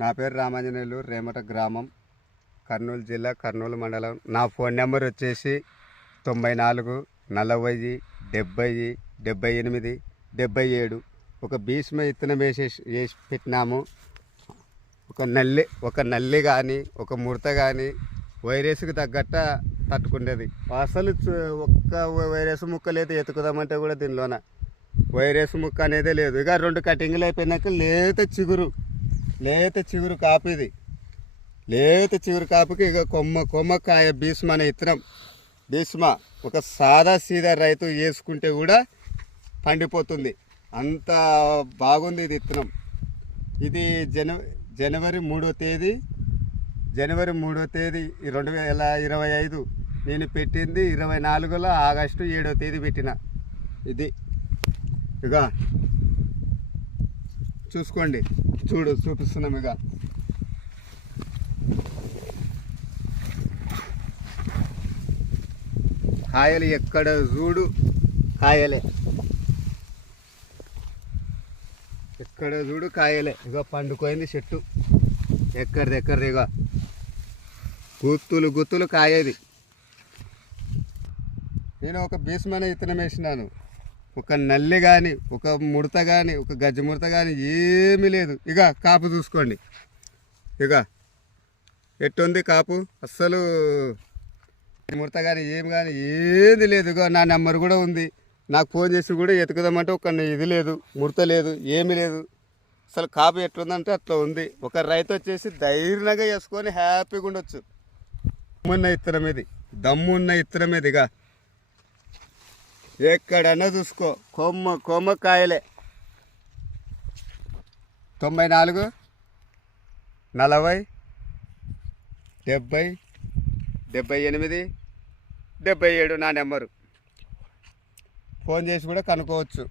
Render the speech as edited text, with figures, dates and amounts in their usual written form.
నా పేరు రామాంజనేయులు, రేమట గ్రామం, కర్నూలు జిల్లా, కర్నూలు మండలం. నా ఫోన్ నెంబర్ వచ్చేసి 94 40 70 78 77. ఒక భీష్మ విత్తనం వేసి పెట్టినాము. ఒక నల్లి కానీ ఒక ముడత కానీ వైరస్కి తగ్గట్ట తట్టుకుండేది. అసలు ఒక్క వైరస్ ముక్క లేదు. ఎతుకుదామంటే కూడా దీనిలోన వైరస్ ముక్క అనేదే లేదు. ఇక 2 కటింగ్లు అయిపోయినాక లేత చిగురు కాపు. ఇది లేత చిగురు కాపుకి ఇక కొమ్మ కాయ భీష్మ అనే ఇత్తనం. భీష్మ ఒక సాదా సీదా రైతు వేసుకుంటే కూడా పండిపోతుంది. అంత బాగుంది ఇది ఇత్తనం. ఇది జనవరి 3వ తేదీ 2025 నేను పెట్టింది. 24 ఆగస్టు 7వ తేదీ పెట్టిన. ఇది ఇక చూసుకోండి, చూపిస్తున్నాం. ఇక కాయలు ఎక్కడ చూడు కాయలే, ఎక్కడ చూడు కాయలే. ఇక పండుకోయింది చెట్టు ఎక్కడిదెక్కడ. ఇక గుత్తులు కాయేది. నేను ఒక భీష్మనే విత్తనం వేసినాను. ఒక నల్లి కానీ ఒక ముడత కానీ ఒక గజ్జి ముడత కానీ ఏమీ లేదు. ఇక కాపు చూసుకోండి. ఇక ఎట్టుంది కాపు, అస్సలు ముడత కానీ ఏది లేదు. ఇక నా నెంబర్ కూడా ఉంది. నాకు ఫోన్ చేసి కూడా ఎతుకుదామంటే ఒక ఇది లేదు, ముడత లేదు, ఏమీ లేదు. అసలు కాపు ఎట్లుందంటే అట్లా ఉంది. ఒక రైతు వచ్చేసి ధైర్యంగా వేసుకొని హ్యాపీగా ఉండొచ్చు. దమ్మున్న ఇత్తనం ఇది. ఇక ఎక్కడన్నా చూసుకో కొమ్మ కాయలే. 94 40 70 78 77 నా నెంబరు. ఫోన్ చేసి కూడా కనుక్కోవచ్చు.